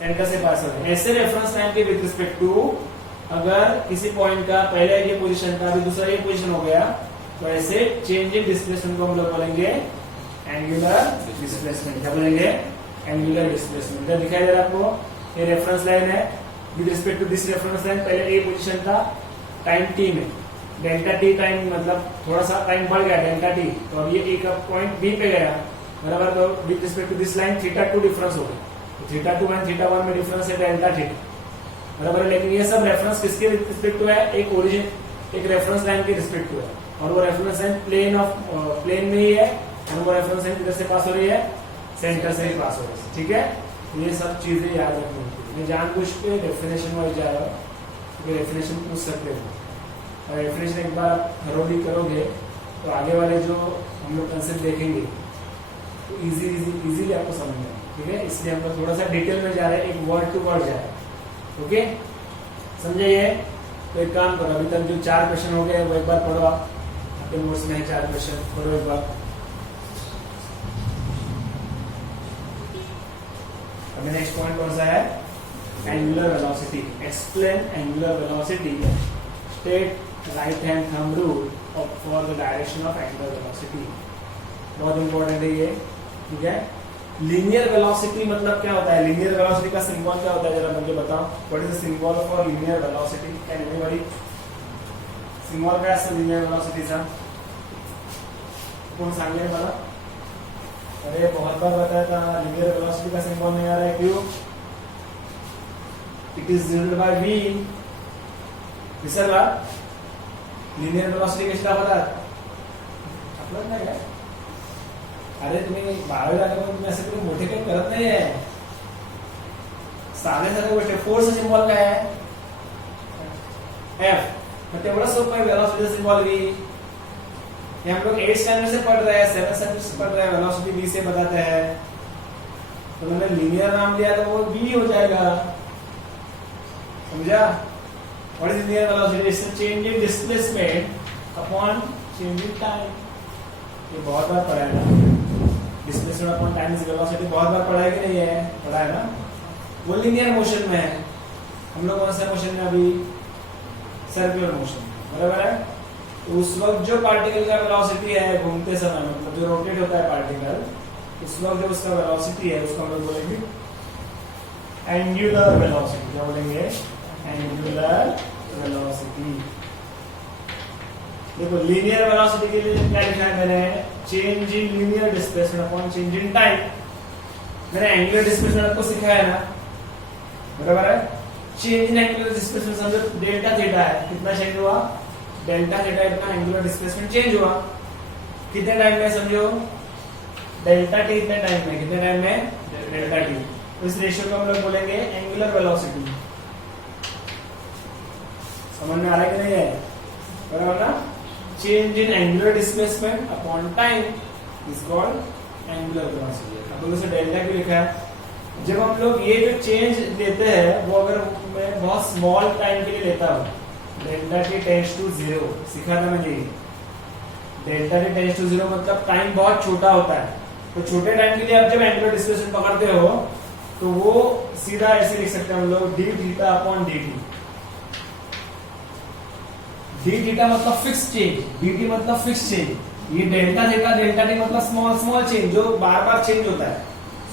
Centre से पास हो रहे हैं। ऐसे रेफरेंस लाइन के विद रिस्पेक्ट टू, अगर किसी पॉइंट का पहले ये पोजीशन था अभी दूसरा ये पोजीशन हो गया, तो ऐसे चेंज इन डिस्प्लेसमेंट को हम लोग बोलेंगे एंगुलर डिस्प्लेसमेंट। क्या बोलेंगे? Angular displacement. दिखाई दे रहा है आपको, ये रेफरेंस लाइन है with respect to this reference line. पहले ए पोजीशन था टाइम टी में, डेल्टा टी टाइम मतलब थोड़ा सा टाइम बढ़ गया डेल्टा टी, तो अब ये ए का पॉइंट बी पे गया बराबर। तो with respect to this line theta 2 difference हो गया, थीटा 2 एंड थीटा 1 में डिफरेंस है डेल्टा थीटा बराबर है। लेकिन ये सब रेफरेंस किसके रिस्पेक्ट टू है? एक ओरिजिन, एक रेफरेंस लाइन के रिस्पेक्ट टू है, और वो रेफरेंस लाइन प्लेन में ही है, और वो रेफरेंस लाइन किधर से पास हो रही है? सेंटर से ही पास हो रही है। ठीक है, ये सब चीजें याद रखनी होती है। जानबूझ के डेफिनेशन वाइज जा रहा हूँ, डेफिनेशन पूछ सकते हो, और डेफिनेशन एक बार आप थरोली करोगे तो आगे वाले जो हम लोग कंसेप्ट देखेंगे तो इजीली आपको समझ में आएगा। ठीक है, इसलिए हम लोग थोड़ा सा डिटेल में जा रहे हैं, एक वर्ड टू वर्ड जा रहे हैं। ओके, समझे ये? तो एक काम करो, अभी तक जो 4 क्वेश्चन हो गए वो एक बार पढ़ो, आप आपके नोट्स में है 4 क्वेश्चन, पढ़ो एक बार। अभी नेक्स्ट पॉइंट कौन सा है? Angular velocity. Explain angular velocity, state right hand thumb rule for the direction of angular velocity. बहुत इंपॉर्टेंट है ये। ठीक है, लीनियर वेलोसिटी मतलब क्या होता है? लीनियर वेलोसिटी का सिंबल क्या होता है, जरा मुझे बताओ। What is the symbol for linear velocity? Can anybody? Symbol क्या है लीनियर वेलोसिटीचा? कोण सांगेल मला? अरे बहुत बार बताया था, लीनियर वेलोसिटी का सिंबल नहीं आ रहा है, क्यों? It is denoted by v। विसरला? लीनियर वेलोसिटी कशी दाखवतात? आपलं नाही काय? अरे तुम्ही 12वी झाल्यावर तुम्ही असं काही मोठे काही करत नाहीये, साधे साधे गोष्ट। फोर्स सिंबल काय आहे? एफ। मग तेवढं सोपं आहे वेलोसिटी सिंबल v। ये हम लोग 8 स्टैंडर्ड से पढ़ रहे हैं, 7 स्टैंडर्ड से पढ़ रहे हैं, वेलोसिटी v से बताते हैं। तो मैंने लीनियर नाम दिया तो वो v हो जाएगा, समझा? What is linear velocity? It's change in displacement upon change in time. ये बहुत बार पढ़ा है ना, displacement upon time is velocity, बहुत बार पढ़ा है कि नहीं है? पढ़ा है ना। वो लीनियर मोशन में है, हम लोग कौन सा मोशन में? अभी सर्कुलर मोशन, बराबर है। तो उस वक्त जो पार्टिकल का वेलोसिटी है घूमते समय, मतलब जो रोटेट होता है पार्टिकल, उस वक्त जो उसका वेलोसिटी है उसको हम लोग बोलेंगे एंगुलर वेलोसिटी। क्या बोलेंगे? Angular velocity. देखो लीनियर वेलोसिटी के लिए क्या लिखा है मैंने? Change in linear displacement upon change in time. मैंने एंगुलर डिस्प्लेसमेंट आपको सिखाया ना, बराबर है। चेंज इन एंगुलर डिस्प्लेसमेंट समझो डेल्टा थीटा है, कितना चेंज हुआ? डेल्टा थीटा इतना एंगुलर डिस्प्लेसमेंट चेंज हुआ। कितने टाइम में? समझो डेल्टा टी इतने टाइम में, कितने टाइम में? Delta T. तो इस रेशियो को हम लोग बोलेंगे एंगुलर वेलोसिटी। समझ में आ रहा है कि नहीं है? बराबर ना। Change in angular displacement upon time is called angular velocity. अब लोगों से डेल्टा क्यों लिखा है? जब हम लोग ये जो चेंज लेते हैं वो अगर मैं बहुत स्मॉल टाइम के लिए लेता हूँ, डेल्टा टी टेंड्स टू 0, सीखा था मैंने। डेल्टा टी टेंड्स टू 0 मतलब टाइम बहुत छोटा होता है। तो छोटे टाइम के लिए आप जब एंगुलर डिस्प्लेसमेंट पकड़ते हो तो वो सीधा ऐसे लिख सकते हैं हम लोग, D theta upon d T. D theta मतलब फिक्स चेंज, डी टी मतलब फिक्स चेंज। ये डेल्टा थीटा, डेल्टा टी मतलब स्मॉल स्मॉल चेंज जो बार बार चेंज होता है,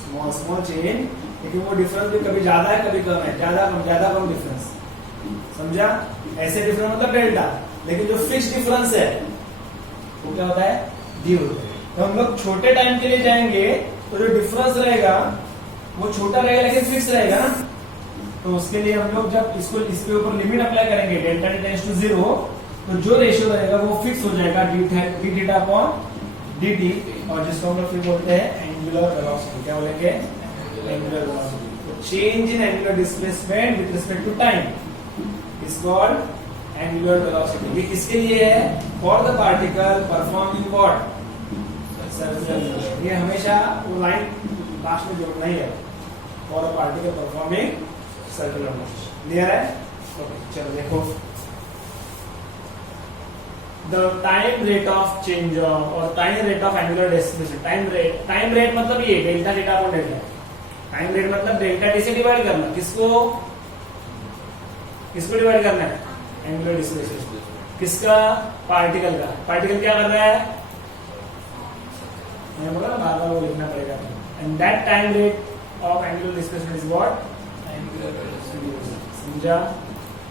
स्मॉल स्मॉल चेंज। लेकिन वो डिफरेंस भी कभी ज्यादा है कभी कम है, ज्यादा कम डिफरेंस, समझा? ऐसे डिफरेंस मतलब डेल्टा, लेकिन जो फिक्स डिफरेंस है वो क्या होता है? डी होता है। तो हम लोग छोटे टाइम के लिए जाएंगे तो जो डिफरेंस रहेगा वो छोटा रहेगा लेकिन फिक्स रहेगा ना। तो उसके लिए हम लोग जब इसके ऊपर लिमिट अप्लाई करेंगे डेल्टा टी टेंड्स टू 0, तो जो रेशियो रहेगा वो फिक्स हो जाएगा D theta upon d T, और जिसको हम लोग फिर बोलते हैं एंगुलर वेलोसिटी। क्या बोलेंगे? Angular velocity. तो change in angular displacement with respect to time is called angular velocity. ये किसके लिए है? For the particle performing what? Circular motion. ये हमेशा वो लाइन लास्ट में जोड़ना ही है, for the particle performing circular motion. Clear है? ओके, चलो देखो। The time rate of change or time rate of angular displacement, time rate मतलब ये delta theta upon delta, time rate मतलब डेल्टा टी से डिवाइड करना, किसको डिवाइड करना है, एंगुलर डिस्प्लेसमेंट, किसका, पार्टिकल का। पार्टिकल क्या कर रहा है, मैंने बोला ना बार बार वो लिखना पड़ेगा। And that time rate of angular displacement is what, angular velocity. समझा?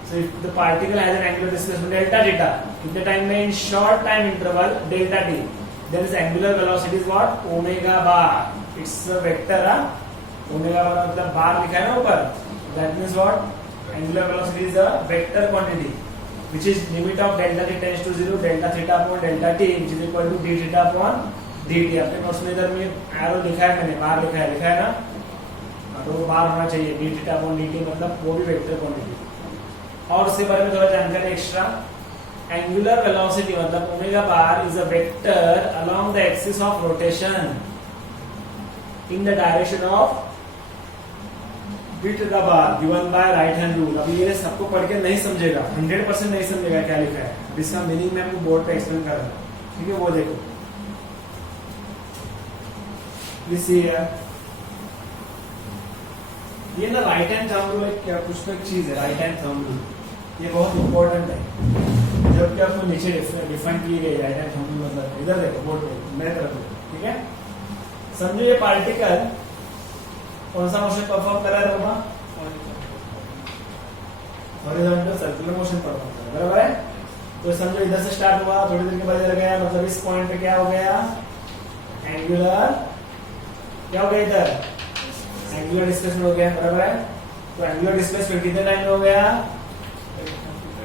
So if the particle has an angular displacement delta theta, कितने टाइम में, in short time interval delta t, then its angular velocity is what, omega bar. It's a vector, omega bar मतलब बार लिखा है ना ऊपर, that means what, angular velocity is a vector quantity which is limit of delta t tends to 0, delta theta upon delta t which is equal to d theta upon dt। अपने notes में इधर में arrow लिखा है, मैंने बार लिखा है ना, तो वो बार होना चाहिए, d theta upon dt मतलब वो भी वेक्टर क्वांटिटी। और उसके बारे में थोड़ा जानकारी एक्स्ट्रा, एंगुलर वेलोसिटी मतलब omega bar is a vector along the axis of rotation in the direction of beta bar given by right hand rule. अभी ये सबको पढ़ के नहीं समझेगा, 100% नहीं समझेगा क्या लिखा है, अब इसका मीनिंग मैं आपको बोर्ड पे एक्सप्लेन कर रहा हूं, ठीक है? वो देखो, दिस ये ना राइट हैंड थंब रूल क्या कुछ तो एक चीज है, राइट हैंड थंब रूल, ये बहुत इंपॉर्टेंट है, जबकि आपको नीचे डिफाइन की गई राइट हैंड थंब रूल मतलब, इधर देखो बोर्ड पे मेरे तरफ, ठीक है? समझो ये पार्टिकल कौन सा मोशन परफॉर्म कर रहा है, Roma, horizontal circular motion perform कर रहा है, बराबर है? तो समझो इधर से स्टार्ट हुआ, थोड़ी देर के बाद इधर गया, मतलब इस पॉइंट पे क्या हो गया, एंगुलर, क्या हो गया इधर, एंगुलर डिस्प्लेसमेंट हो गया, बराबर है? तो एंगुलर डिस्प्लेसमेंट कितने टाइम में हो गया,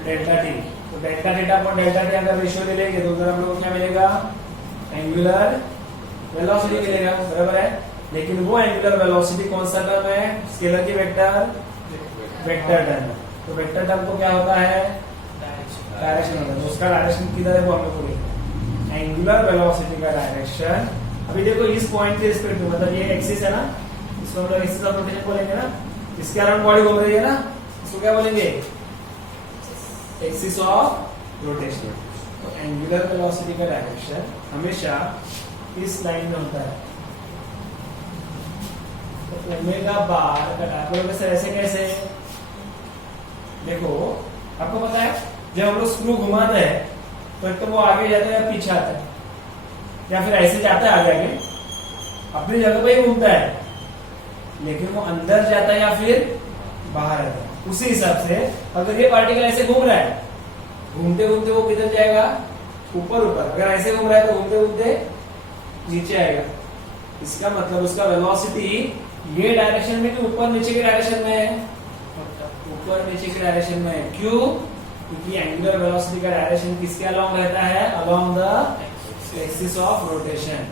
डेल्टा टी। तो delta theta upon delta T अगर रेशियो ले लेंगे तो उधर हम लोग को क्या मिलेगा, एंगुलर वेलोसिटी मिलेगा, बराबर है? लेकिन वो एंगुलर वेलोसिटी कौन सा टर्म है, स्केलर की वेक्टर टर्म। तो वेक्टर टर्म को क्या होता है, डायरेक्शन होता है, उसका डायरेक्शन किधर है वो हम लोग को देखना है, एंगुलर वेलोसिटी का डायरेक्शन। अभी देखो इस पॉइंट के रिस्पेक्ट में, मतलब ये एक्सिस है ना, इसको हम लोग एक्सिस ऑफ रोटेशन बोलेंगे ना, इसके अराउंड बॉडी घूम रही है ना, इसको क्या बोलेंगे, एक्सिस ऑफ रोटेशन। तो एंगुलर वेलोसिटी का डायरेक्शन हमेशा इस लाइन में होता है। तो ओमेगा बार का डायरेक्शन ऐसे कैसे, देखो आपको पता है जब हम लोग स्क्रू घुमाते हैं तो एक तो वो आगे जाता है या पीछे आता है, या फिर ऐसे जाता है आगे अपनी जगह पे ही घूमता है, लेकिन वो अंदर जाता है या फिर बाहर आता है। उसी हिसाब से अगर ये पार्टिकल ऐसे घूम रहा है, घूमते घूमते वो किधर जाएगा, ऊपर ऊपर। अगर ऐसे घूम रहा है तो घूमते घूमते नीचे आएगा। इसका मतलब उसका वेलोसिटी ये डायरेक्शन में कि ऊपर नीचे के डायरेक्शन में है, ऊपर नीचे के डायरेक्शन में है। क्यों? क्योंकि एंगुलर वेलोसिटी का डायरेक्शन किसके अलोंग रहता है, along the axis of rotation.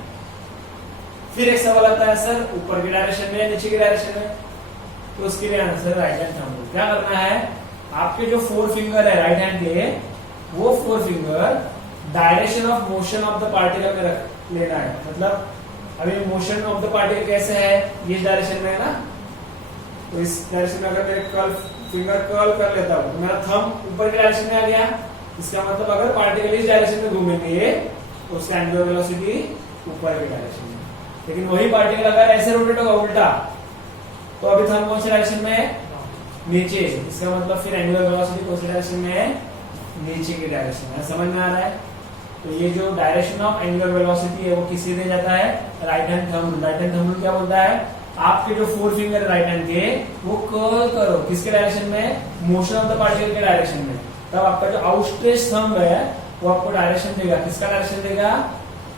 फिर एक सवाल आता है सर ऊपर के डायरेक्शन में नीचे के डायरेक्शन में, तो उसके लिए answer right hand thumb rule. क्या करना है, आपके जो 4 फिंगर है राइट हैंड के, वो 4 finger direction of motion of the particle में रख लेना है। मतलब अभी मोशन ऑफ द पार्टिकल कैसे है, इस डायरेक्शन में है ना, तो इस डायरेक्शन में अगर मेरे फिंगर कर्ल कर लेता हूं तो मेरा थंब ऊपर के डायरेक्शन में आ गया। इसका मतलब अगर पार्टिकल इस डायरेक्शन में घूमेंगे तो उसका एंगुलर वेलोसिटी ऊपर के डायरेक्शन में। लेकिन वही पार्टिकल अगर ऐसे रोटेट होगा उल्टा, तो अभी थंब कौन से डायरेक्शन में है, नीचे। इसका मतलब फिर एंगुलर वेलोसिटी कौन से डायरेक्शन में है, नीचे की डायरेक्शन में। समझ में आ रहा है? तो ये जो डायरेक्शन ऑफ एंगुलर वेलोसिटी है वो किसी दे जाता है, right hand thumb rule. Right hand thumb rule क्या बोलता है, आपके जो 4 फिंगर राइट हैंड के वो कर्ल करो किसके डायरेक्शन में, मोशन ऑफ द पार्टिकल के डायरेक्शन में। तब आपका जो आउटस्ट्रेच थंब है वो आपको डायरेक्शन देगा, किसका डायरेक्शन देगा,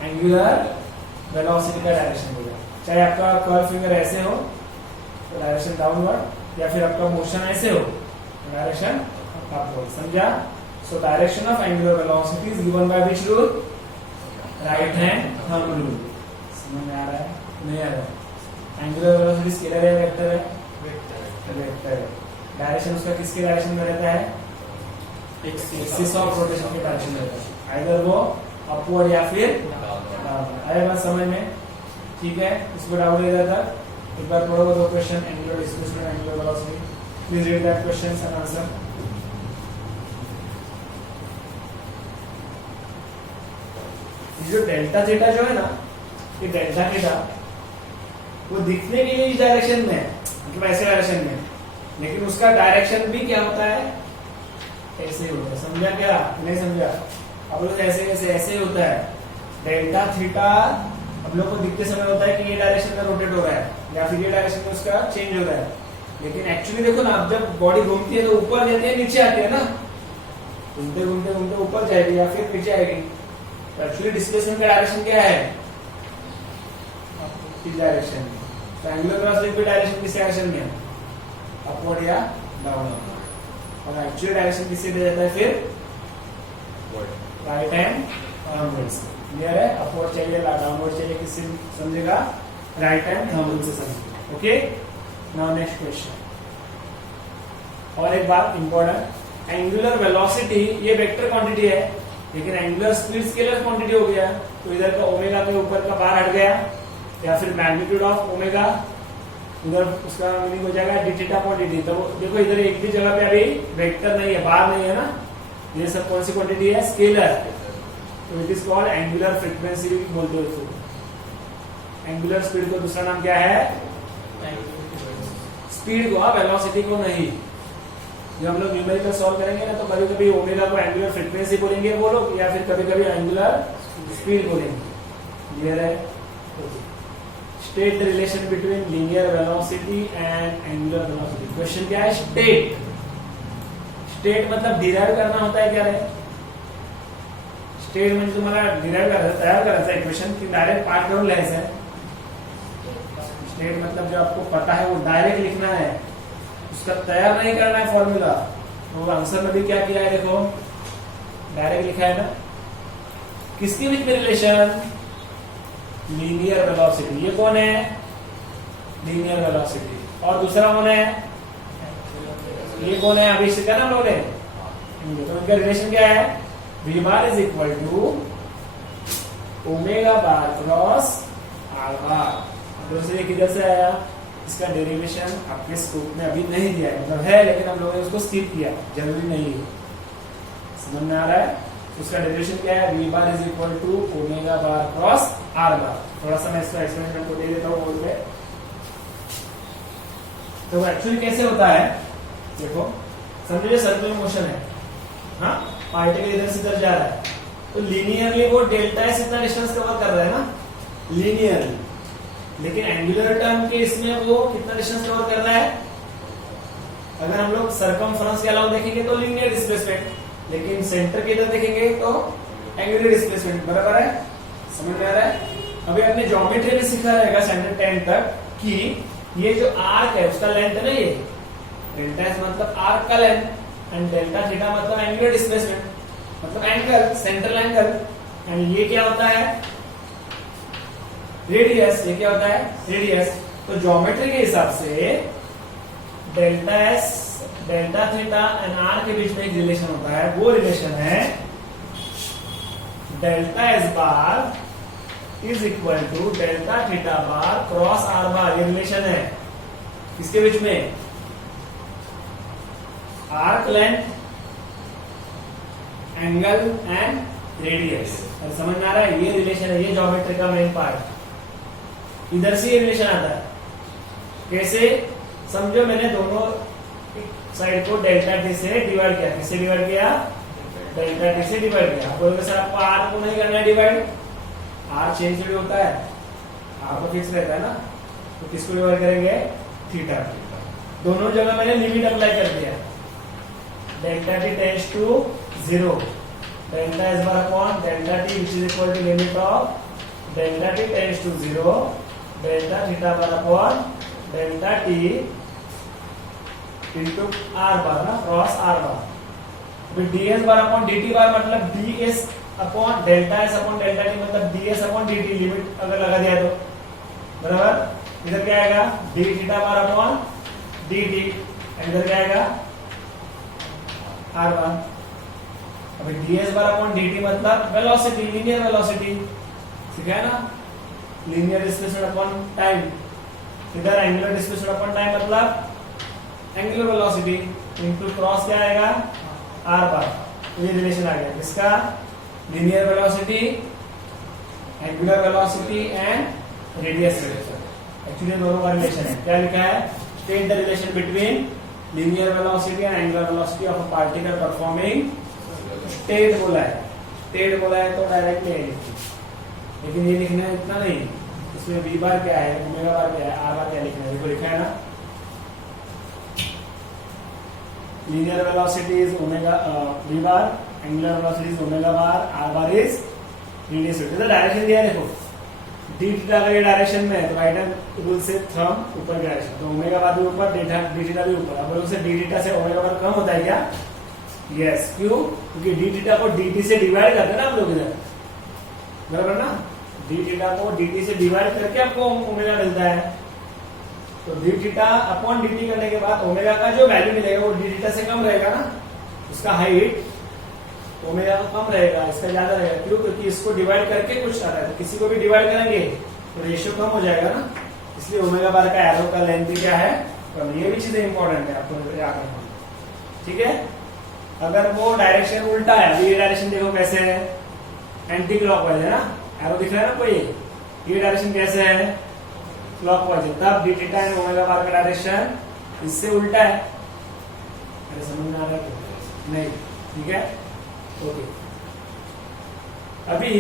एंगुलर वेलोसिटी का डायरेक्शन देगा। चाहे आपका कर्ल फिंगर ऐसे हो तो डायरेक्शन डाउनवर्ड, या फिर आपका मोशन ऐसे हो तो डायरेक्शन अपवर्ड। समझा? So direction of angular velocity is given by which rule, right hand thumb rule. समझ में आ रहा है, नहीं आ रहा है? एंगुलर वेलोसिटी स्केलर है, वेक्टर है, वेक्टर है। डायरेक्शन उसका किसके डायरेक्शन में रहता है, एक्सिस ऑफ रोटेशन के डायरेक्शन में रहता है, आइदर वो अपवर्ड या फिर डाउनवर्ड। आया बात समझ में? ठीक है, इसको डाउट ले जाता एक बार पढ़ो दो question, angular displacement, angular velocity. Please read that question and answer. ये जो डेल्टा थीटा जो है ना, ये डेल्टा थीटा वो दिखने के लिए इस डायरेक्शन में है, मतलब ऐसे डायरेक्शन में, लेकिन उसका डायरेक्शन भी क्या होता है, ऐसे ही होता है। समझा क्या, नहीं समझा? अब लोग ऐसे ऐसे ऐसे होता है। डेल्टा थीटा अब लोग को दिखते समय होता है कि ये डायरेक्शन में रोटेट हो रहा है या फिर ये डायरेक्शन में उसका चेंज हो रहा है, लेकिन एक्चुअली देखो ना, अब जब बॉडी घूमती है तो ऊपर जाती है नीचे आती है ना, घूमते घूमते घूमते ऊपर जाएगी या फिर नीचे आएगी। तो एक्चुअली डिस्प्लेसमेंट का डायरेक्शन क्या है, इस डायरेक्शन में। तो एंगुलर वेलोसिटी की डायरेक्शन किस डायरेक्शन में है, अपवर्ड या डाउनवर्ड, और एक्चुअल डायरेक्शन किससे दिया जाता है फिर, राइट हैंड डाउनवर्ड से। क्लियर है? अपवर्ड चाहिए डाउनवर्ड चाहिए, किससे समझेगा, राइट हैंड डाउनवर्ड से समझेगा। Okay, now next question. और एक बात इंपॉर्टेंट, एंगुलर वेलोसिटी ये वेक्टर क्वांटिटी है, लेकिन एंगुलर स्पीड स्केलर क्वांटिटी हो गया। तो इधर का ओमेगा के ऊपर का बार हट गया, या फिर मैग्नीट्यूड ऑफ ओमेगा, उधर उसका मीनिंग हो जाएगा डी थीटा अपॉन dt। तो देखो इधर एक भी जगह पे अभी वेक्टर नहीं है, बार नहीं है ना, ये सब कौन सी क्वांटिटी है, स्केलर। तो it is called angular frequency बोलते हो इसको। एंगुलर स्पीड को दूसरा नाम क्या है, स्पीड को, वेलोसिटी को नहीं। जब हम लोग न्यूमेरिकल सॉल्व करेंगे ना, तो कभी कभी ओमेगा को एंगुलर फ्रीक्वेंसी बोलेंगे वो लोग, या फिर कभी कभी एंगुलर स्पीड बोलेंगे। क्लियर है? State the relation between linear velocity and angular velocity. Question क्या है, स्टेट। स्टेट मतलब डिराइव करना होता है क्या है, स्टेट म्हणजे तुम्हाला डिराइव करायचं, तयार करायचा इक्वेशन की डायरेक्ट पार्ट करून लिहायचं है। स्टेट मतलब जो आपको पता है वो डायरेक्ट लिखना है, उसका तैयार नहीं करना है फॉर्मूला। तो आंसर में भी क्या किया है, देखो डायरेक्ट लिखा है ना। किसके बीच में रिलेशन, लीनियर वेलोसिटी। ये कौन है, लीनियर वेलोसिटी। और दूसरा कौन है, ये कौन है, अभी सीखा ना लोगों ने। तो उनका रिलेशन क्या है, v bar is equal to omega bar cross are bar. दूसरे किधर से आया, इसका डेरिवेशन आपके स्कोप में अभी नहीं दिया है, मतलब है लेकिन हम लोगों ने उसको स्किप किया, जरूरी नहीं है। समझ में आ रहा है? उसका डेरिवेशन क्या है, v bar is equal to omega bar cross are bar. थोड़ा सा मैं इसका एक्सप्लेनेशन को दे देता हूँ बोल पे। तो एक्चुअली कैसे होता है, देखो समझिए सर्कुलर मोशन है, हाँ, पार्टिकल इधर से इधर जा रहा है, तो लीनियरली वो डेल्टा एस इतना डिस्टेंस कवर कर रहा है ना, लीनियरली। लेकिन एंगुलर टर्म के इसमें वो कितना डिस्टेंस कवर कर रहा है, अगर हम लोग सरकमफ्रेंस के अलावा देखेंगे तो लीनियर डिस्प्लेसमेंट, लेकिन सेंटर के इधर देखेंगे तो एंगुलर डिस्प्लेसमेंट। बराबर है? समझ में आ रहा है? अभी आपने ज्योमेट्री में सीखा रहेगा स्टैंडर्ड 10 तक कि ये जो आर्क है उसका लेंथ है ना, ये डेल्टा एस मतलब आर्क का लेंथ, एंड डेल्टा थीटा मतलब एंगुलर डिस्प्लेसमेंट, मतलब एंगल, सेंट्रल एंगल। एंड ये क्या होता है, रेडियस। ये क्या होता है, रेडियस। तो ज्योमेट्री के हिसाब से delta s, delta theta and r के बीच में एक रिलेशन होता है, वो रिलेशन है delta s bar is equal to delta theta bar cross are bar. ये रिलेशन है किसके बीच में, arc length, angle and radius. और समझ में आ रहा है, ये रिलेशन है, ये ज्योमेट्री का मेन पार्ट। इधर से ये रिलेशन आता है। कैसे समझो, मैंने दोनों साइड को डेल्टा टी से डिवाइड किया। किससे डिवाइड किया, डेल्टा टी से डिवाइड किया। बोलोगे सर आपको आर को नहीं करना है डिवाइड, आर चेंज भी होता है, आर तो फिक्स रहता है ना, तो किसको डिवाइड करेंगे, थीटा। दोनों जगह मैंने लिमिट अप्लाई कर दिया, delta t tends to 0, delta s bar upon delta t which is equal to limit of delta t tends to 0, delta theta bar upon delta t into r bar ना, cross are bar. D s bar upon d t bar मतलब d s upon delta s upon delta t मतलब d s upon d t. Limit अगर लगा दिया तो बराबर। इधर क्या आएगा, D theta bar upon d T, इधर क्या आएगा, आर बार। अभी D s bar upon d T मतलब वेलोसिटी, लीनियर वेलोसिटी, ठीक है ना, लीनियर डिस्प्लेसमेंट अपॉन टाइम। इधर एंगुलर डिस्प्लेसमेंट अपॉन टाइम मतलब एंगुलर वेलोसिटी इनटू क्रॉस क्या आएगा, आर बार। ये रिलेशन आ गया किसका, linear velocity, angular velocity and radius relation. Actually दोनों का रिलेशन है। क्या लिखा है? State the relation between linear velocity and angular velocity of a particle performing state बोला है। स्टेट बोला है तो डायरेक्टली है लिखी, लेकिन ये लिखना है इतना नहीं, इसमें v बार क्या है, ओमेगा बार क्या है, r बार क्या लिखना है, देखो लिखा है ना, linear velocity is omega v bar, angular velocity is omega bar, r bar is radius vector. Direction दिया है, देखो डी थीटा का ये डायरेक्शन में है तो राइट हैंड रूल से थंब ऊपर की डायरेक्शन, तो ओमेगा बार भी ऊपर, डी थीटा भी ऊपर। अब उससे डी थीटा से ओमेगा बार कम होता है क्या? यस, क्यों? क्योंकि डी थीटा को dt से डिवाइड करते हैं ना आप लोग इधर, बराबर ना, डी थीटा को dt से डिवाइड करके आपको ओमेगा मिलता है, तो डी थीटा अपॉन dt करने के बाद ओमेगा का जो वैल्यू मिलेगा वो डी थीटा से कम रहेगा ना, उसका हाइट ओमेगा का कम रहेगा, इसका ज्यादा रहेगा। क्यों? क्योंकि इसको डिवाइड करके कुछ आ रहा है, तो किसी को भी डिवाइड करेंगे तो रेशियो कम हो जाएगा ना, इसलिए ओमेगा बार का एरो का लेंथ क्या है कम। ये भी चीजें इंपॉर्टेंट है आपको याद रखना, ठीक है। अगर वो डायरेक्शन उल्टा है, अभी ये डायरेक्शन देखो कैसे है, एंटी क्लॉकवाइज है ना, एरो दिख रहा है ना कोई, ये डायरेक्शन कैसे है, क्लॉकवाइज है, तब डी थीटा एंड ओमेगा बार का डायरेक्शन इससे उल्टा है। अरे समझ में आ रहा है? नहीं, ठीक है, ओके। अभी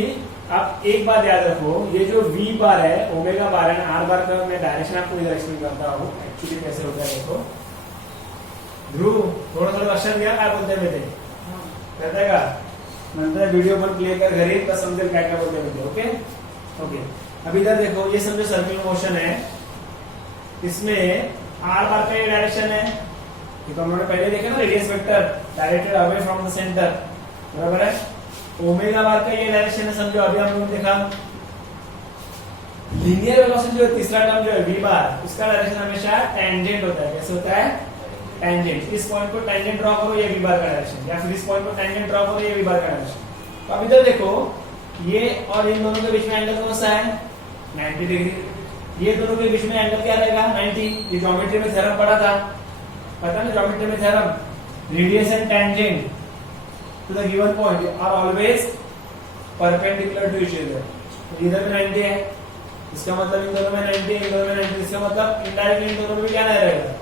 आप एक बात याद रखो, ये जो v बार है, ओमेगा बार है, r बार का मैं डायरेक्शन आपको इधर एक्सप्लेन करता हूँ एक्चुअली कैसे होता है। देखो ध्रुव, थोड़ा थोड़ा क्वेश्चन दिया, काय बोलते बेटे, कहता है का नंतर वीडियो पण प्ले कर घरी तर समजेल काय काय बोलते बेटे। ओके ओके, अभी इधर देखो, ये समझो सर्कुलर मोशन है, इसमें r बार का ये डायरेक्शन है, ये तो हमने पहले देखा ना, radius vector directed away from the centre, बराबर है। ओमेगा बार का ये डायरेक्शन है, समझो अभी हम लोग देखा। लीनियर वेलोसिटी जो तीसरा टर्म जो है v बार, उसका डायरेक्शन हमेशा टेंजेंट होता है। कैसे होता है? टेंजेंट। इस पॉइंट पर टेंजेंट ड्रॉ करो, ये v बार का डायरेक्शन, या फिर इस पॉइंट पर टेंजेंट ड्रॉ करो, ये v बार का डायरेक्शन। तो अब इधर देखो, ये और इन दोनों के बीच में एंगल कौन सा है? 90 डिग्री। ये दोनों के बीच में एंगल क्या रहेगा? 90। ये ज्योमेट्री में थ्योरम पढ़ा था, पता ना ज्योमेट्री में theorem, radius and tangent to the given point are always perpendicular to each other. इधर में 90 है, इसका मतलब इन दोनों में 90 है, इन दोनों में 90, इसका मतलब इनडायरेक्टली इन दोनों में क्या नहीं रहेगा?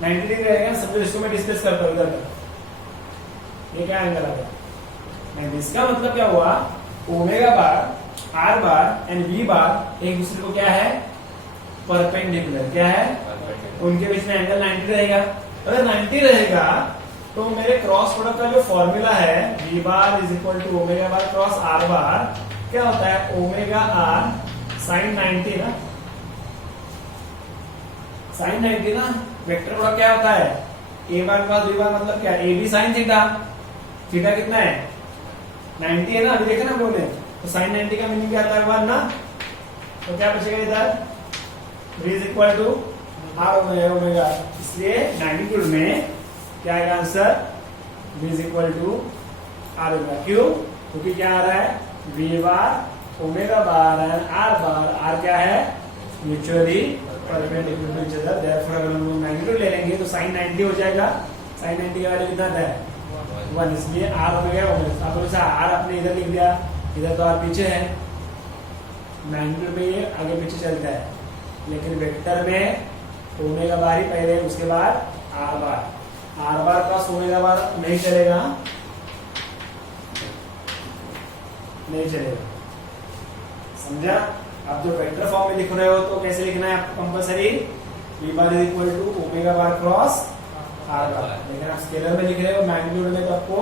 90 डिग्री रहेगा। समझो इसको मैं डिस्कस करता हूँ इधर का, ये क्या एंगल आ गया? नहीं, इसका मतलब क्या हुआ? Omega bar, r bar and v bar एक दूसरे को क्या है? परपेंडिकुलर। क्या है? उनके बीच में एंगल 90 रहेगा। अगर 90 रहेगा तो मेरे क्रॉस प्रोडक्ट का जो फॉर्मूला है v bar is equal to omega bar cross r bar क्या होता है? ओमेगा r साइन 90 ना, साइन 90 ना। वेक्टर प्रोडक्ट क्या होता है? a बार क्रॉस b बार मतलब क्या? a b sine theta, theta कितना है? 90 है ना, अभी देखा ना हम लोगों ने, तो साइन 90 का मीनिंग क्या आता है? 1 ना, तो क्या बचेगा इधर? v is equal to r omega. इसलिए मैग्नीट्यूड में क्या आएगा answer? v is equal to r omega. क्यों? क्योंकि क्या आ रहा है? v bar omega bar and r bar, r क्या है? Mutually perpendicular to each other. Therefore अगर हम लोग मैग्नीट्यूड ले लेंगे तो साइन 90 हो जाएगा। साइन 90 का वैल्यू कितना है? 1। इसलिए r ओमेगा ओमेगा। आप लोग r आपने इधर लिख दिया, इधर तो r पीछे है, मैग्नीट्यूड में ये आगे पीछे चलता है, लेकिन वेक्टर में ओमेगा बार ही पहले, उसके बाद r बार। r बार का ओमेगा बार नहीं चलेगा, नहीं चलेगा, समझा? आप जो वेक्टर फॉर्म में लिख रहे हो तो कैसे लिखना है आपको? Compulsory v bar is equal to omega bar cross r bar. लेकिन आप स्केलर में लिख रहे हो, मैग्नीट्यूड में, तो आपको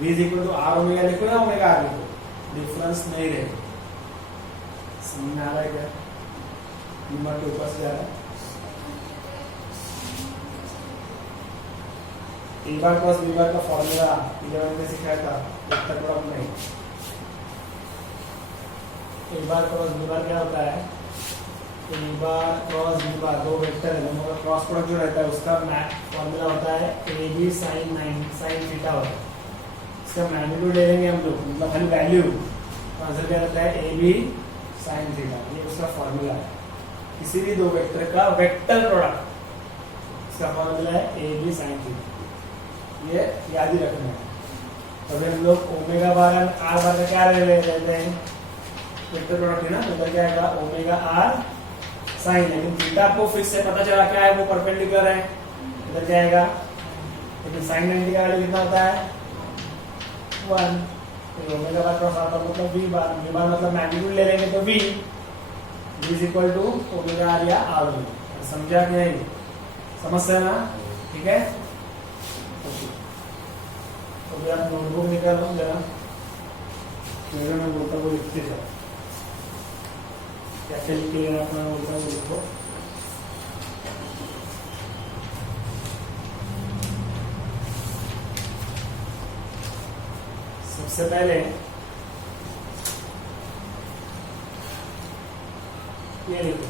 v is equal to r omega लिखो या ओमेगा r लिखो, डिफरेंस नहीं रहेगा। समझ में आ रहा है क्या? नंबर के ऊपर से जा रहा है। ए बार क्रॉस बी बार का फॉर्मूला 11 में सिखाया था, वेक्टर प्रोडक्ट में। ए बार क्रॉस बी बार क्या होता है? ए बार क्रॉस बी बार, दो वेक्टर है, दोनों का क्रॉस प्रोडक्ट जो रहता है उसका फॉर्मूला होता है a b sine 9 sine theta होता है। इसका मैग्नीट्यूड ले लेंगे हम लोग, मतलब खाली वैल्यू, तो आंसर क्या रहता है? A b sine theta. ये उसका फॉर्मूला है, किसी भी दो वेक्टर का वेक्टर प्रोडक्ट, इसका फॉर्मूला है ए बी साइन थीटा। ये याद ही रखना है। तो अगर हम लोग ओमेगा बार और आर बार का क्या लेते हैं? वेक्टर प्रोडक्ट है ना, तो क्या आएगा? ओमेगा आर साइन, लेकिन थीटा आपको फिक्स से पता चला क्या है, वो परपेंडिकुलर है, इधर जाएगा। लेकिन साइन 90 का वैल्यू कितना होता है 1। तो ओमेगा बार क्रॉस आता मतलब v बार, v बार मतलब मैग्नीट्यूड ले लेंगे तो v is equal to omega r या आर वी। समझा कि नहीं? समझ से ना? ठीक है। तो भी आप नोटबुक निकालो जरा, मेरे में बोलता वो लिखते जाओ, क्या क्या लिख के अपना बोलता वो लिखो। सबसे पहले ये लिखो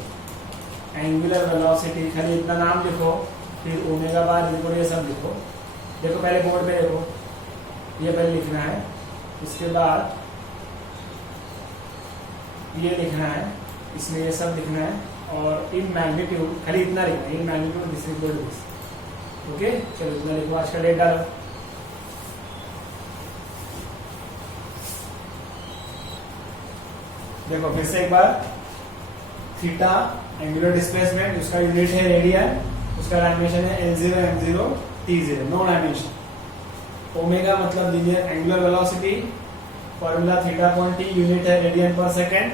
एंगुलर वेलोसिटी, खाली इतना नाम लिखो, फिर ओमेगा बार लिखो, ये सब लिखो। देखो पहले बोर्ड पे देखो, ये पहले लिखना है, उसके बाद ये लिखना है, इसमें ये सब लिखना है, और इन मैग्नीट्यूड खाली इतना लिखना है, in magnitude this is equal to this. Okay, चलो इतना लिखो, आज का डेट डालो। देखो फिर से एक बार, थीटा एंगुलर डिस्प्लेसमेंट, उसका यूनिट है रेडियन, उसका डायमेंशन है L0 M0 T0, no dimension. Omega मतलब linear angular velocity, formula theta upon t, unit है रेडियन पर सेकेंड,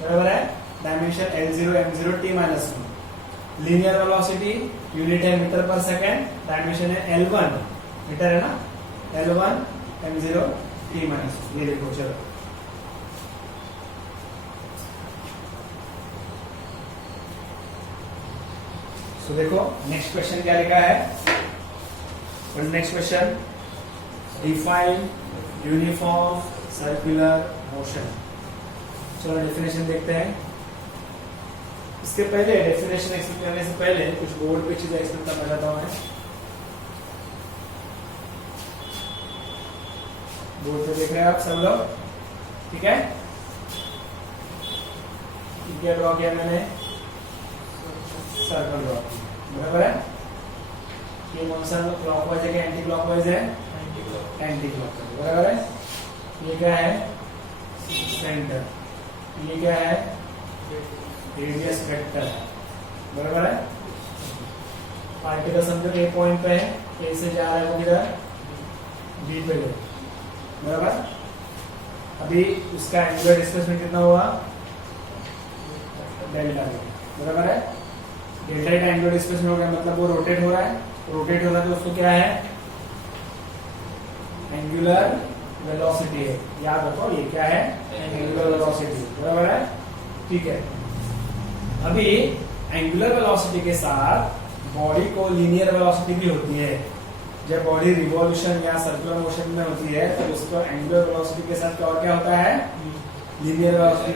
बराबर है, dimension L0 M0 T-1। Linear velocity unit है मीटर पर सेकेंड, डायमेंशन है L1, मीटर है ना, L1 M0 T-1। ये देखो चलो, तो देखो नेक्स्ट क्वेश्चन क्या लिखा है। Next question, define uniform circular motion. चलो डेफिनेशन देखते हैं। इसके पहले डेफिनेशन एक्सप्लेन करने से पहले कुछ बोर्ड पे चीजें एक्सप्लेन करना चाहता हूं मैं। बोर्ड पे देख रहे हैं आप सब लोग, ठीक है? क्या ड्रॉ किया मैंने, सर्कल ड्रॉ किया, बराबर है। ये कौन सा क्लॉकवाइज है कि एंटी क्लॉकवाइज है? एंटी क्लॉकवाइज, बराबर है। ये क्या है, सेंटर, ये क्या है, रेडियस वेक्टर, बराबर है। पार्टिकल समझो ए पॉइंट पे है, ए से जा रहा है वो किधर, बी पे गए, बराबर। अभी उसका एंगुलर डिस्प्लेसमेंट कितना हुआ, डेल्टा, बराबर है। डेल्टा का एंगुलर डिस्प्लेसमेंट हो गया, मतलब वो रोटेट हो रहा है, रोटेट हो रहा है तो उसको क्या है, एंगुलर वेलोसिटी है, याद रखो ये क्या है, एंगुलर वेलोसिटी, बराबर है, ठीक है। अभी एंगुलर वेलोसिटी के साथ बॉडी को लीनियर वेलोसिटी भी होती है। जब बॉडी रिवॉल्यूशन या सर्कुलर मोशन में होती है तो उसको एंगुलर वेलोसिटी के साथ क्या होता है, लीनियर वेलोसिटी